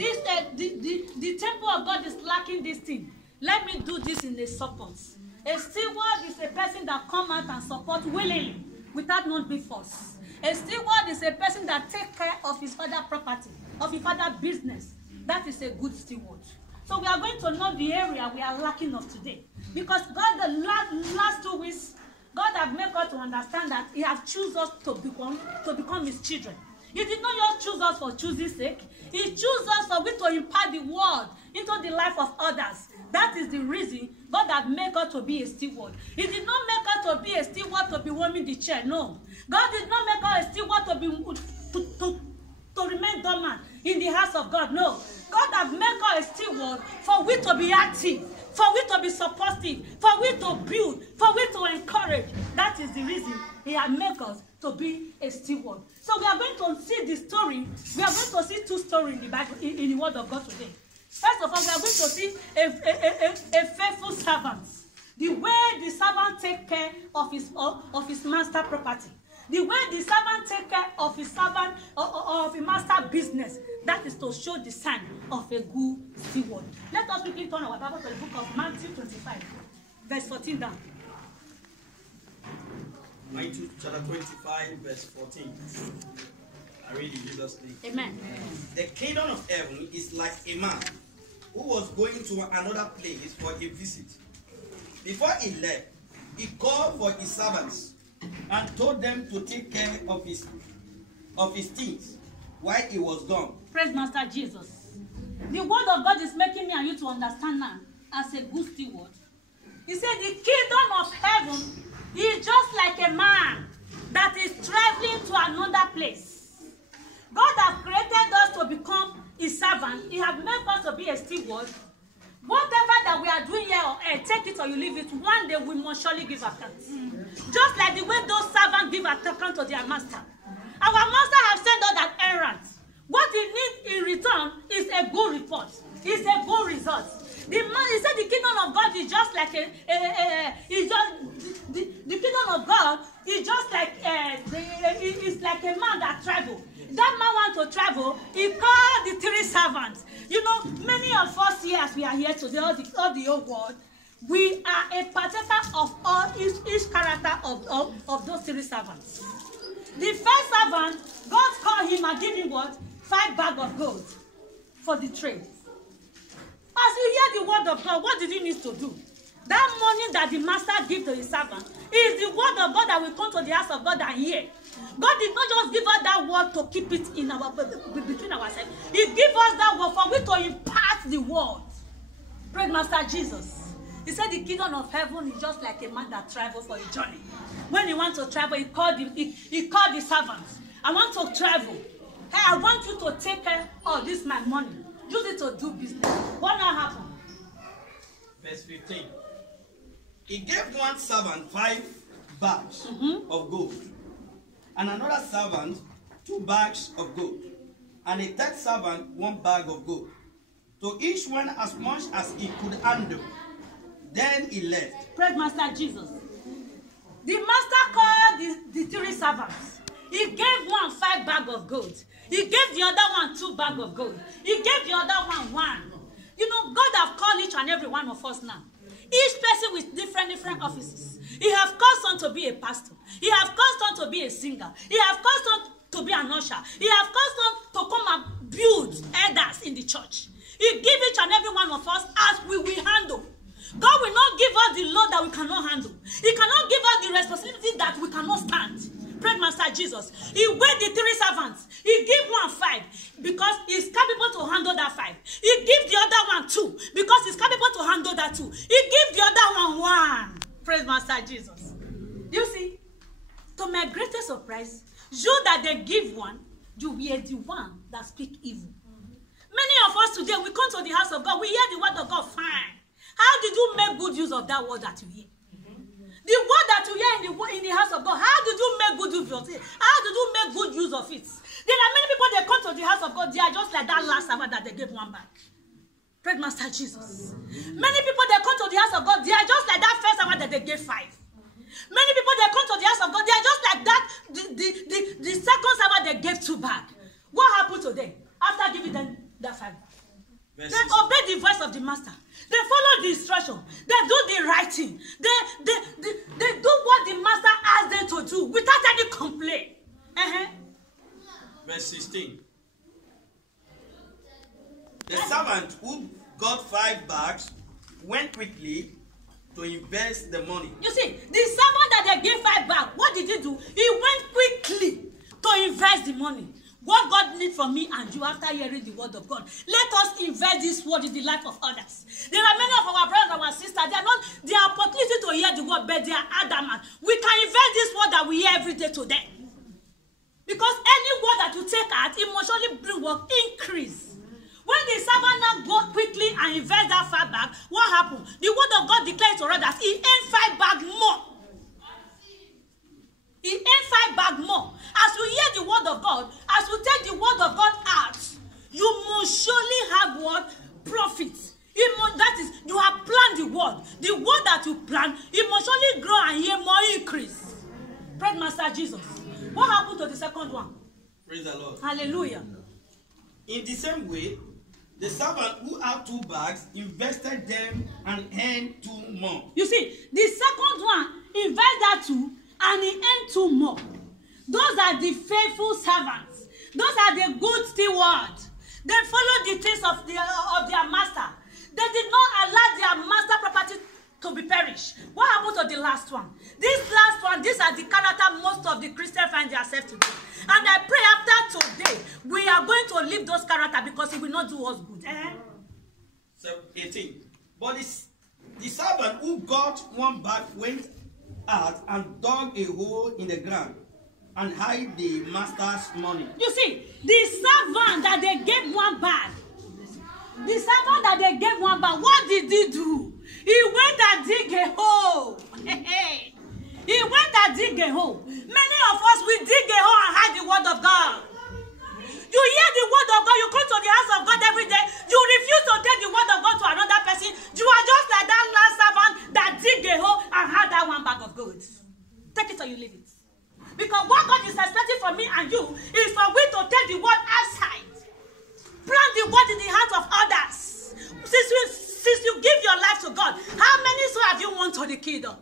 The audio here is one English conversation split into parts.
this the temple of God is lacking this thing. Let me do this in a support. A steward is a person that come out and support willingly without not being forced. A steward is a person that take care of his father's property, of his father's business. That is a good steward. So we are going to know the area we are lacking of today. Because God, the last 2 weeks, God has made us to understand that He has chosen us to become His children. He did not just choose us for choosing sake. He chose us for we to impart the word into the life of others. That is the reason God has made us to be a steward. He did not make us to be a steward to be warming the chair. No. God did not make us a steward to remain dormant in the house of God. No. God has made us a steward for we to be active, for we to be supportive, for we to build, for we to encourage. That is the reason He has made us to be a steward. So we are going to see the story. We are going to see 2 stories in the Bible, in the Word of God today. First of all, we are going to see a faithful servant. The way the servant take care of his master property. The way the servant take care of his servant of a master business. That is to show the sign of a good steward. Let us quickly turn our Bible to the book of Matthew 25, verse 14 down. Matthew chapter 25, verse 14. I read in Jesus' name. Amen. The kingdom of heaven is like a man who was going to another place for a visit. Before he left, he called for his servants and told them to take care of his things while he was gone. Praise Master Jesus. The word of God is making me and you to understand now as a good steward. He said the kingdom of heaven is just like a man that is traveling to another place. God has created us to become His servant. He has made us to be a steward. Whatever that we are doing here on earth, take it or you leave it, one day we must surely give account. Just like the way those servants give account to their master. Our master has sent us an errand. What he needs in return is a good report. It's a good result. He said the kingdom of God is just like the kingdom of God is just like it's like a man that travels. That man wants to travel. He called the 3 servants. You know, many of us here, as we are here today, all the whole world, we are a partaker of all each character of those 3 servants. The first servant, God called him and gave him what? 5 bags of gold for the trade. As you hear the word of God, what did he need to do? That money that the master gave to his servant is the word of God that will come to the house of God and hear. God did not just give us that word to keep it in our between ourselves. He gave us that word for we to impart the word. Praise Master Jesus. He said the kingdom of heaven is just like a man that travels for a journey. When he wants to travel, he called the servants. I want to travel. Hey, I want you to take care of this my money. Use it to do business. What now happened? Verse 15. He gave one servant 5 bags of gold, and another servant 2 bags of gold, and a third servant 1 bag of gold. To each one as much as he could handle. Then he left. Praise Master Jesus. The master called the 3 servants. He gave one 5 bags of gold. He gave the other one 2 bags of gold. He gave the other one 1. You know, God have called each and every one of us now. Each person with different offices. He have called some to be a pastor. He have called some to be a singer. He have called some to be an usher. He have called some to come and build elders in the church. He give each and every one of us as we will handle. God will not give us the load that we cannot handle. He cannot give us the responsibility that we cannot stand. Praise Master Jesus. He weighed the 3 servants. He gave one 5 because he's capable to handle that 5. He gave the other one 2 because he's capable to handle that 2. He gave the other one 1. Praise Master Jesus. You see, to my greatest surprise, you that they give one, you were the one that speak evil. Many of us today, we come to the house of God, we hear the word of God, fine. How did you make good use of that word that you hear? The word that you hear in the house of God, how did you make good use of it? How did you make good use of it? There are many people that come to the house of God, they are just like that last servant that they gave 1 back. Praise Master Jesus. Many people that come to the house of God, they are just like that first servant that they gave 5. Many people that come to the house of God, they are just like that, the second servant they gave 2 back. What happened to them after giving them that 5 back? Verse They 6. obey the voice of the master. They follow the instruction. They do the right thing. They do what the master asked them to do without any complaint. Verse 16. The servant who got 5 bags went quickly to invest the money. You see, the servant that they gave 5 back, what did he do? He went quickly to invest the money. What God needs from me and you after hearing the word of God. Let us invest this word in the life of others. There are many of our brothers and our sisters, they are opportunity to hear the word, but they are adamant. We can invest this word that we hear every day to them. Because any word that you take out, it must only bring what? Increase. When the servant now go quickly and invest that 5 bag, what happened? The word of God declares to us that he earned 5 bag more. He earned 5 bag more. As you hear the word of God, as you take the word of God out, you must surely have what? Profit. That is, you have planned the word. The word that you plan, it must surely grow and hear more increase. Praise Master Jesus. What happened to the second one? Praise the Lord. Hallelujah. In the same way, the servant who had 2 bags invested them and earned 2 more. You see, the second one invest that 2 and he earned 2 more. Those are the faithful servants. Those are the good stewards. They follow the things of their master. They did not allow their master property to be perished. What happened to the last one? This last one, these are the character most of the Christians find themselves today. And I pray after today, we are going to leave those characters because it will not do us good. So 18. But the servant who got 1 bag went out and dug a hole in the ground and hid the master's money. You see, the servant that they gave 1 bag, what did he do? He went and dig a hole. He went and dig a hole. Many of us, we dig a hole and hide the word of God. You hear the word of God, you come to the house of God every day, you refuse to take the word of God to another person. You are just like that last servant that dig a hole and had that 1 bag of gold. Take it or you leave it. Because what God is expecting from me and you is for we to take the word outside. Plant the word in the heart of others. Since you give your life to God, how many souls have you won to the kingdom?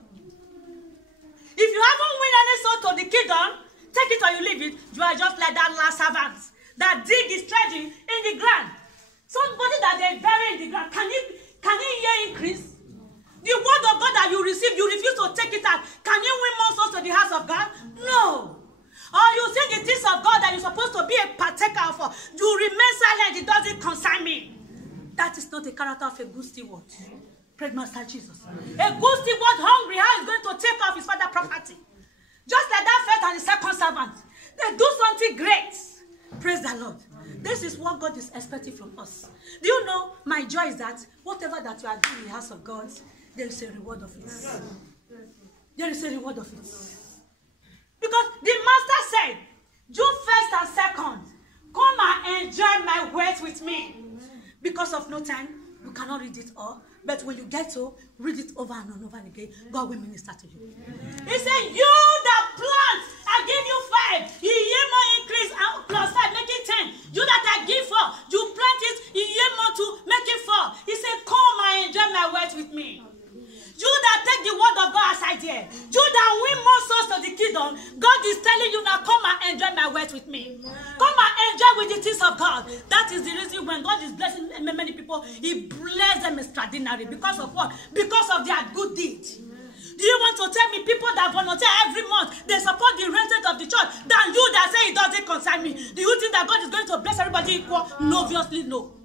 If you haven't won any soul to the kingdom, take it or you leave it. You are just like that last servant that dig his treasure in the ground. Somebody that they bury in the ground, can he hear increase? The word of God that you receive, you refuse to take it out. Can you win more souls to the house of God? No. Or you see the things of God that you're supposed to be a partaker of, you remain silent, it doesn't concern me. That is not the character of a good steward. Praise Master Jesus. A good steward hungry, how is going to take off his father's property? Just like that first and the second servant. They do something great. Praise the Lord. This is what God is expecting from us. Do you know, my joy is that whatever that you are doing in the house of God, there is a reward of it. There is a reward of it. Because the master said, do first and second. Come and enjoy my words with me. Because of no time, you cannot read it all. But when you get to read it over and over again, God will minister to you. He said, you that plant, I give you 5. He hear more increase, plus 5, make it 10. You that I give 4, you plant it, he hear more to make it 4. He said, come and enjoy my words with me. You that take the word of God aside here, you that win more souls to the kingdom, God is telling you now, come and enjoy my words with me. Come and enjoy with the things of God. That is the reason when God is blessing many people, he bless them extraordinarily. Because of what? Because of their good deeds. Do you want to tell me people that volunteer every month, they support the rented of the church, than you that say it doesn't concern me? Do you think that God is going to bless everybody equal? No, obviously no.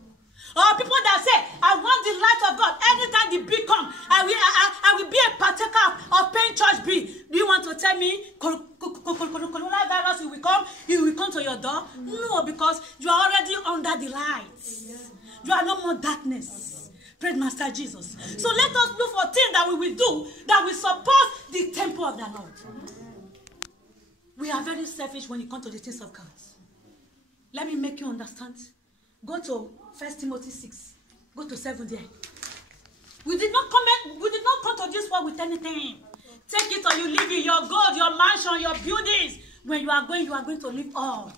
Or people that say, I want the light of God. Anytime the bill comes, I will be a partaker of paying church bill. Do you want to tell me coronavirus will come? It will come to your door? No, because you are already under the lights. You are no more darkness. Praise Master Jesus. So let us look for things that we will do that will support the temple of the Lord. We are very selfish when it comes to the things of God. Let me make you understand. Go to 1 Timothy 6. Go to 7 there. We did not come to this world with anything. Take it or you leave it. Your gold, your mansion, your buildings. When you are going to leave all.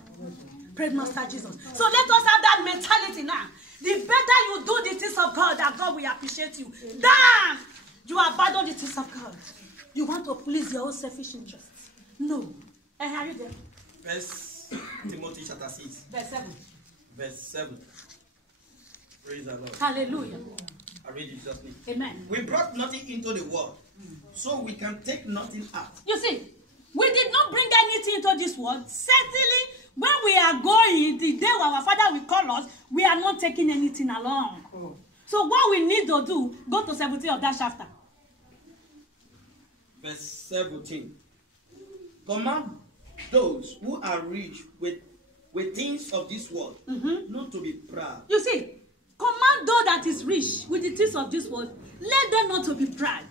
Praise Master Jesus. So let us have that mentality now. The better you do the things of God, that God will appreciate you. Damn! You abandon the things of God. You want to please your own selfish interests. No. Are you there? First Timothy chapter 6. Verse 7. Verse 7. Praise the Lord. Hallelujah. I read it just me. Amen. We brought nothing into the world, so we can take nothing out. You see, we did not bring anything into this world. Certainly, when we are going, the day our Father will call us, we are not taking anything along. Oh. So what we need to do, go to 17 of that chapter. Verse 17. Command those who are rich with things of this world, not to be proud. You see, command those that is rich with the things of this world, let them not to be proud.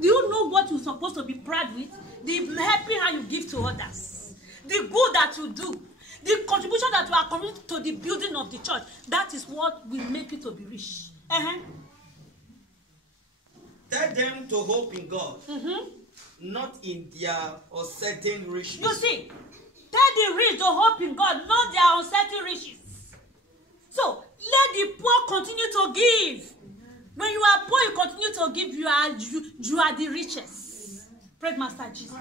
Do you know what you're supposed to be proud with? The helping hand you give to others, the good that you do, the contribution that you are contributing to the building of the church. That is what will make you to be rich. Tell them to hope in God, not in their uncertain riches. You see, tell the rich to hope in God, not their uncertain riches. So let the poor continue to give. When you are poor, you continue to give. You are the richest. Praise Master Jesus.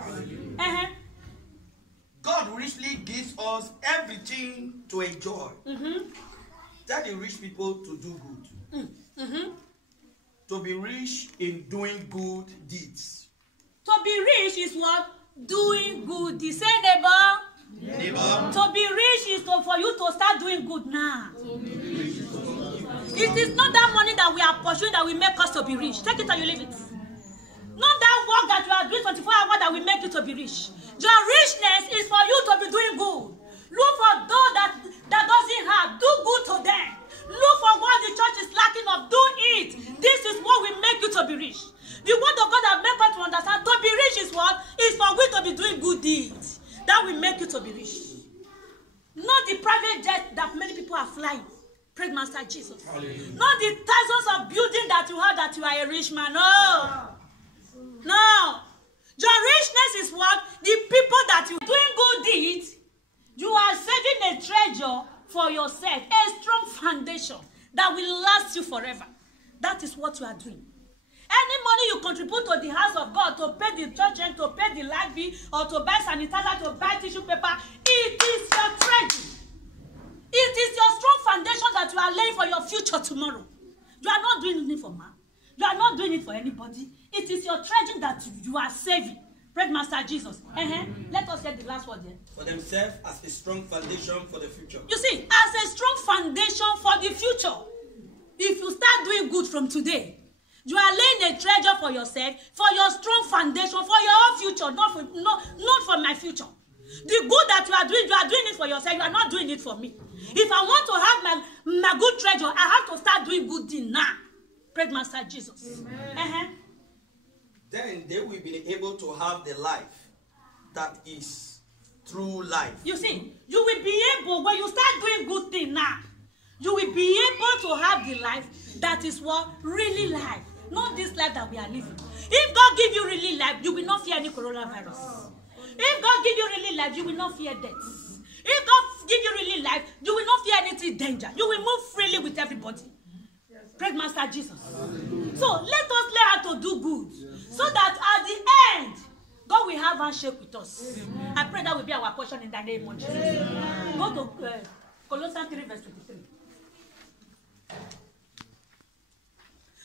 God richly gives us everything to enjoy. Tell the rich people to do good. To be rich in doing good deeds. To be rich is what? Doing good deeds. Say neighbor. Neighbor. To be rich is for you to start doing good now. It is not that money that we are pursuing that will make us to be rich. Take it or you leave it. Not that work that you are doing 24 hours that will make you to be rich. Your richness is for you to be doing good. Look for those that doesn't have. Do good to them. Look for what the church is lacking of. Do it. This is what will make you to be rich. The word of God that makes us to understand to be rich is what? Is for we to be doing good deeds. That will make you to be rich. Not the private jet that many people are flying. Praise Master Jesus. Hallelujah. Not the thousands of buildings that you have that you are a rich man. No. No. Your richness is what? The people that you are doing good deeds. You are saving a treasure for yourself. A strong foundation that will last you forever. That is what you are doing. Any money you contribute to the house of God, to pay the church rent, to pay the light bill, or to buy sanitizer, to buy tissue paper, it is your treasure. It is your strong foundation that you are laying for your future tomorrow. You are not doing it for man. You are not doing it for anybody. It is your treasure that you are saving. Praise Master Jesus. Let us get the last word there. For themselves as a strong foundation for the future. You see, as a strong foundation for the future. If you start doing good from today, you are laying a treasure for yourself, for your strong foundation, for your own future, not for my future. The good that you are doing it for yourself. You are not doing it for me. If I want to have my good treasure, I have to start doing good things now. Praise Master Jesus. Then they will be able to have the life that is true life. You see, you will be able, when you start doing good things now, you will be able to have the life that is what? Really life. Not this life that we are living. If God give you really life, you will not fear any coronavirus. If God give you really life, you will not fear death. If God give you really life, you will not fear anything danger. You will move freely with everybody. Praise Master Jesus. So let us learn how to do good, so that at the end, God will have a handshake with us. I pray that will be our portion in the name of Jesus. Go to Colossians 3 verse 23.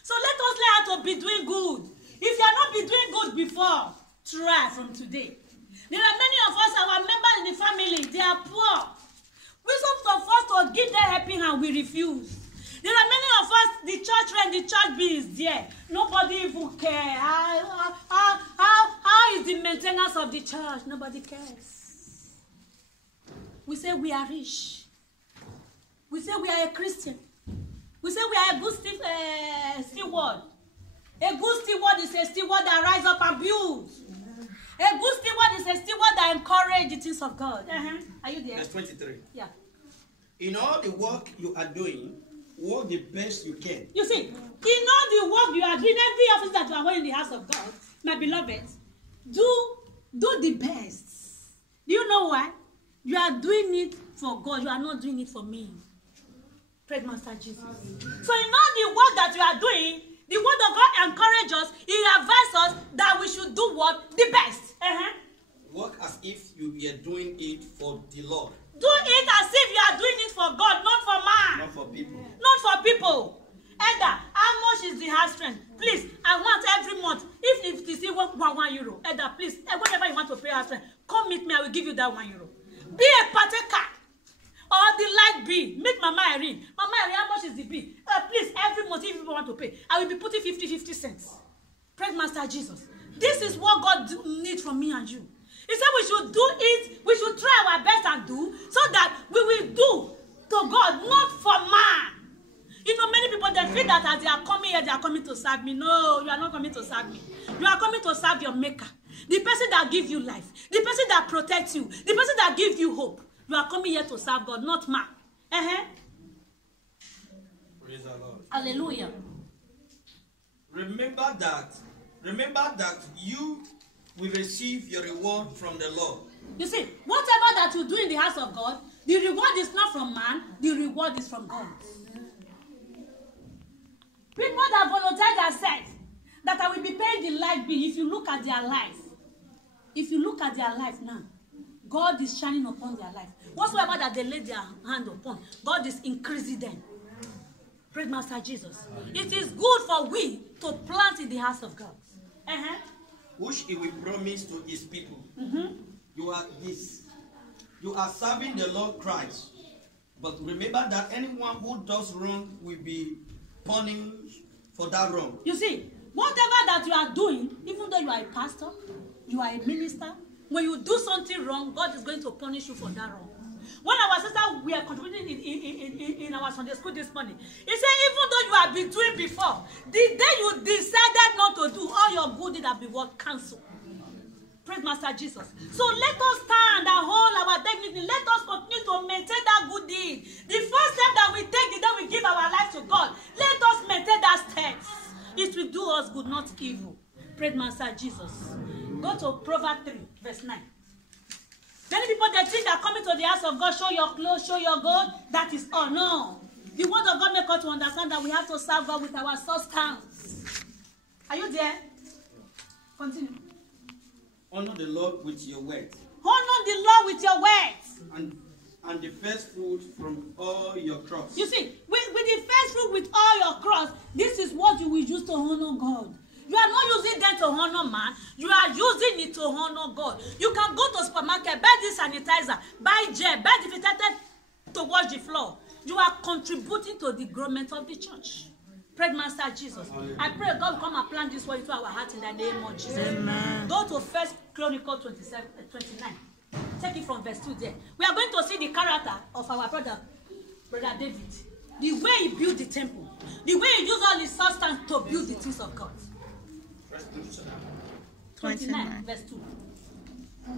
So let us learn how to be doing good. If you are not be doing good before, try from today. There are many of us, our members in the family, they are poor. We some of us to give them helping hand, we refuse. There are many of us, the church rent, the church bill is there. Nobody even cares. How is the maintenance of the church? Nobody cares. We say we are rich. We say we are a Christian. We say we are a good steward. A good steward is a steward that rise up and build. A good steward is a steward that encourages the things of God. Are you there? Verse 23. Yeah. In all the work you are doing, work the best you can. You see, in all the work you are doing, every office that you are going in the house of God, my beloved, do the best. Do you know why? You are doing it for God. You are not doing it for me. Praise Master Jesus. So in all the work that you are doing, the word of God encourages us, He advises us that we should do what? The best. Work as if you were doing it for the Lord. Do it as if you are doing it for God, not for man. Not for people. Not for people. Elder, how much is the house rent? Please, I want every month. If it is even €1, Elder, please, whatever you want to pay house rent, come meet me, I will give you that €1. Be a partaker. Or the light bill. Meet Mama Irene. Mama Irene, how much is the bill? Please, every month, if you want to pay, I will be putting 50 cents. Praise Master Jesus. This is what God needs from me and you. He said we should do it, we should try our best and do, so that we will do to God, not for man. You know, many people, they feel that as they are coming here, they are coming to serve me. No, you are not coming to serve me. You are coming to serve your maker. The person that gives you life. The person that protects you. The person that gives you hope. You are coming here to serve God, not man. Praise the Lord. Hallelujah. Remember that you will receive your reward from the Lord. You see, whatever that you do in the house of God, the reward is not from man, the reward is from God. People that volunteered themselves, that I will be paid the light bill. If you look at their life now, God is shining upon their life. Whatsoever that they lay their hand upon, God is increasing them. Praise Master Jesus. It is good for we to plant in the house of God. Which He will promise to His people. You are this. You are serving the Lord Christ. But remember that anyone who does wrong will be punished for that wrong. You see, whatever that you are doing, even though you are a pastor, you are a minister, when you do something wrong, God is going to punish you for that wrong. When our sister, we are contributing in our Sunday school this morning, he said, even though you have been doing before, the day you decided not to do, all your good deeds have been cancelled. Praise Master Jesus. So let us stand and hold our dignity. Let us continue to maintain that good deed. The first step that we take the day we give our life to God, let us maintain that step. It will do us good, not evil. Praise Master Jesus. Go to Proverbs 3, verse 9. Many people, they think that coming to the house of God, show your clothes, show your gold, that is all. No. The word of God makes us to understand that we have to serve God with our substance. Are you there? Continue. Honor the Lord with your words. Honor the Lord with your words. And the first fruit from all your crops. You see, with the first fruit with all your crops, this is what you will use to honor God. You are not using them to honor man. You are using it to honor God. You can go to supermarket, buy this sanitizer, buy gel, buy disinfectant to wash the floor. You are contributing to the growth of the church. Praise Master Jesus. I pray God will come and plant this word into our heart in the name of Jesus. Amen. Go to 1 Chronicles 29. Take it from verse 2 there. We are going to see the character of our brother David. The way he built the temple. The way he used all his substance to build the things of God. 29 verse 2.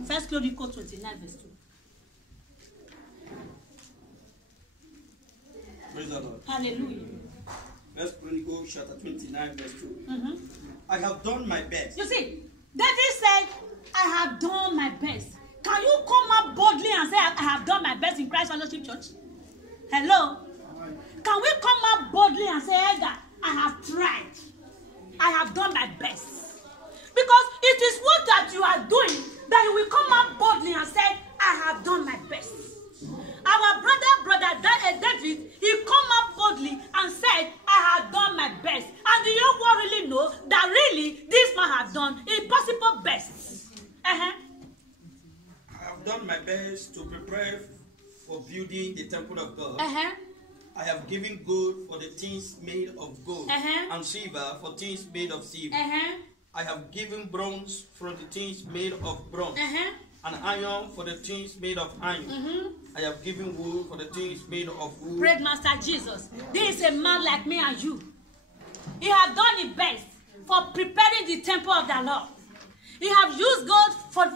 1 Chronicles 29 verse 2. Praise the Lord. Hallelujah. 1 Chronicles chapter 29 verse 2. I have done my best. You see, David said, I have done my best. Can you come up boldly and say, I have done my best in Christ Fellowship Church? Hello? Can we come up boldly and say, Elder, I have tried. I have done my best. Because it is what that you are doing that you will come up boldly and say, I have done my best. Our brother David, he come up boldly and said, I have done my best. And the young one really know that really this man has done a possible best. I have done my best to prepare for building the temple of God. I have given gold for the things made of gold, and silver for things made of silver. I have given bronze for the things made of bronze, and iron for the things made of iron. I have given wood for the things made of wood. Praise Master Jesus. This is a man like me and you. He has done his best for preparing the temple of the Lord. He has used gold for the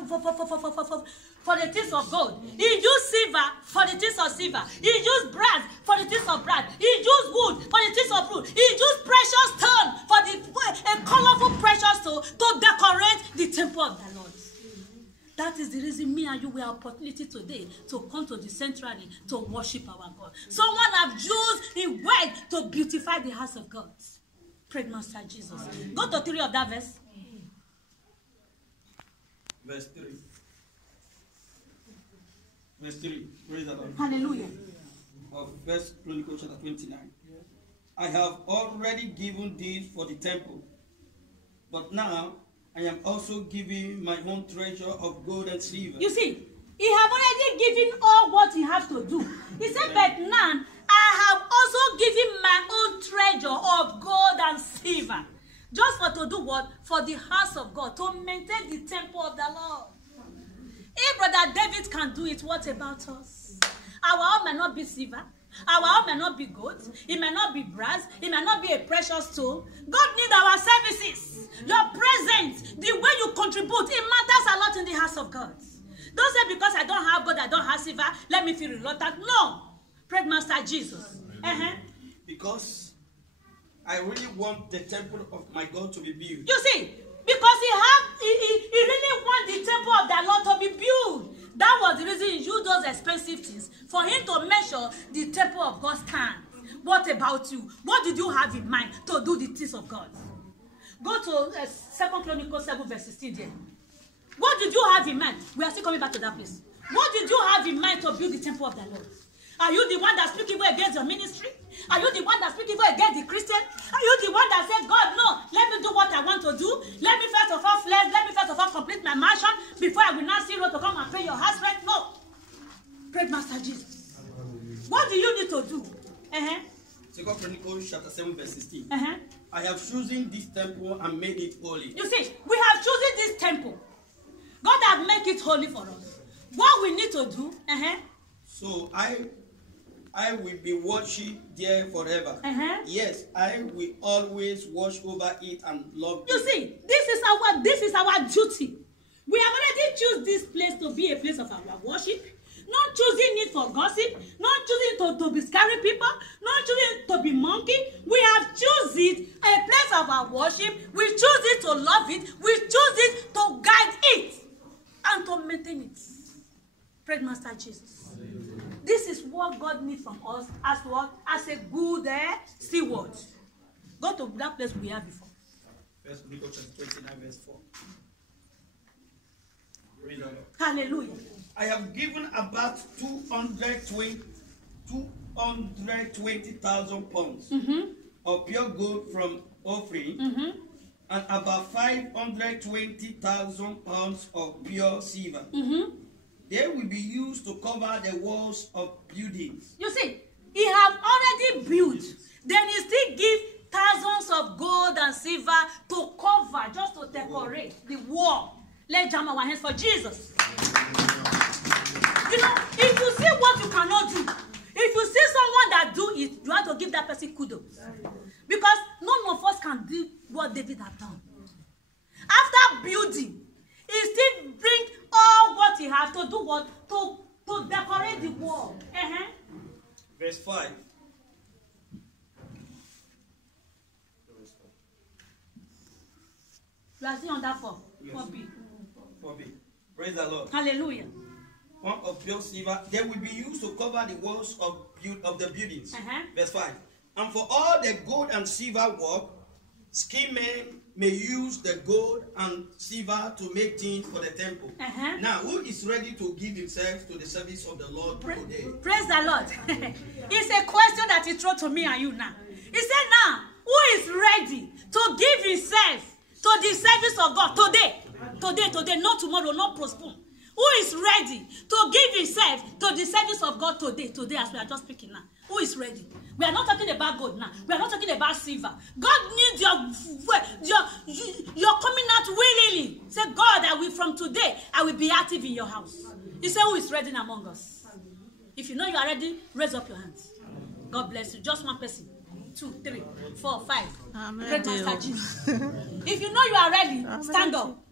things of gold. He used silver for the things of silver. He used brass for the things of brass. He used wood for the things of wood. He used precious stone for a colorful precious stone to decorate the temple of the Lord. That is the reason me and you, we have opportunity today to come to the sanctuary to worship our God. Someone have used a word to beautify the house of God. Praise Master Jesus. Go to 3 of that verse. Verse 3. Verse 3. Praise the Lord. Hallelujah. Of First Chronicles chapter 29. I have already given these for the temple, but now I am also giving my own treasure of gold and silver. You see, he have already given all what he has to do. He said, but now I have also given my own treasure of gold and silver. Just for to do what? For the house of God, to maintain the temple of the Lord. If Brother David can do it, what about us? Our own may not be silver. Our own may not be gold. It may not be brass. It may not be a precious stone. God needs our services. Your presence, the way you contribute, it matters a lot in the house of God. Don't say because I don't have gold, I don't have silver, let me feel reluctant. No. Praise Master Jesus. Because I really want the temple of my God to be built. You see, because he really wants the temple of the Lord to be built. That was the reason he used those expensive things for him to measure the temple of God's stand. What about you? What did you have in mind to do the things of God? Go to 2 Chronicles 7 verse 16 there. What did you have in mind? We are still coming back to that place. What did you have in mind to build the temple of the Lord? Are you the one that speaks evil against your ministry? Are you the one that speaks evil against the Christian? Are you the one that said, God, no, let me do what I want to do. Let me first of all flesh. Let me first of all complete my mansion before I will not see you to come and pay your house rent. No. Praise Master Jesus. What do you need to do? 2 Chronicles chapter 7 verse 16. I have chosen this temple and made it holy. You see, we have chosen this temple. God has made it holy for us. What we need to do, so I will be worshipped there forever. Yes, I will always watch over it and love it. You see, this is our duty. We have already chosen this place to be a place of our worship. Not choosing it for gossip, not choosing to be scary people, not choosing to be monkey. We have chosen it a place of our worship. We choose it to love it. We choose it to guide it and to maintain it. Praise Master Jesus. This is what God needs from us as what? As a good steward. Go to that place we have before. First Chronicles 29 verse 4. Read on. Hallelujah. I have given about 220,000 pounds of pure gold from offering, and about 520,000 pounds of pure silver. They will be used to cover the walls of buildings. You see, he have already built. Then he still give thousands of gold and silver to cover, just to decorate the wall. Let's jam our hands for Jesus. You know, if you see what you cannot do, if you see someone that do it, you have to give that person kudos. Because none of us can do what David had done. After building, he still bring all what he has to do what? To decorate the wall. Verse 5. You are still on that 4. Yes. 4B. 4b. Praise the Lord. Hallelujah. One of pure silver, they will be used to cover the walls of the buildings. Verse 5. And for all the gold and silver work, skilled men may use the gold and silver to make things for the temple. Now, who is ready to give himself to the service of the Lord today? Praise the Lord. It's a question that he threw to me and you now. He said, now, who is ready to give himself to the service of God today? Today, not tomorrow, not postpone. Who is ready to give himself to the service of God today as we are just speaking now? Who is ready? We are not talking about gold now. We are not talking about silver. God needs your coming out willingly. Say, God, from today, I will be active in your house. He said, who is ready among us? If you know you are ready, raise up your hands. God bless you. Just one person. 2, 3, 4, 5. Great Master Jesus. If you know you are ready, stand up.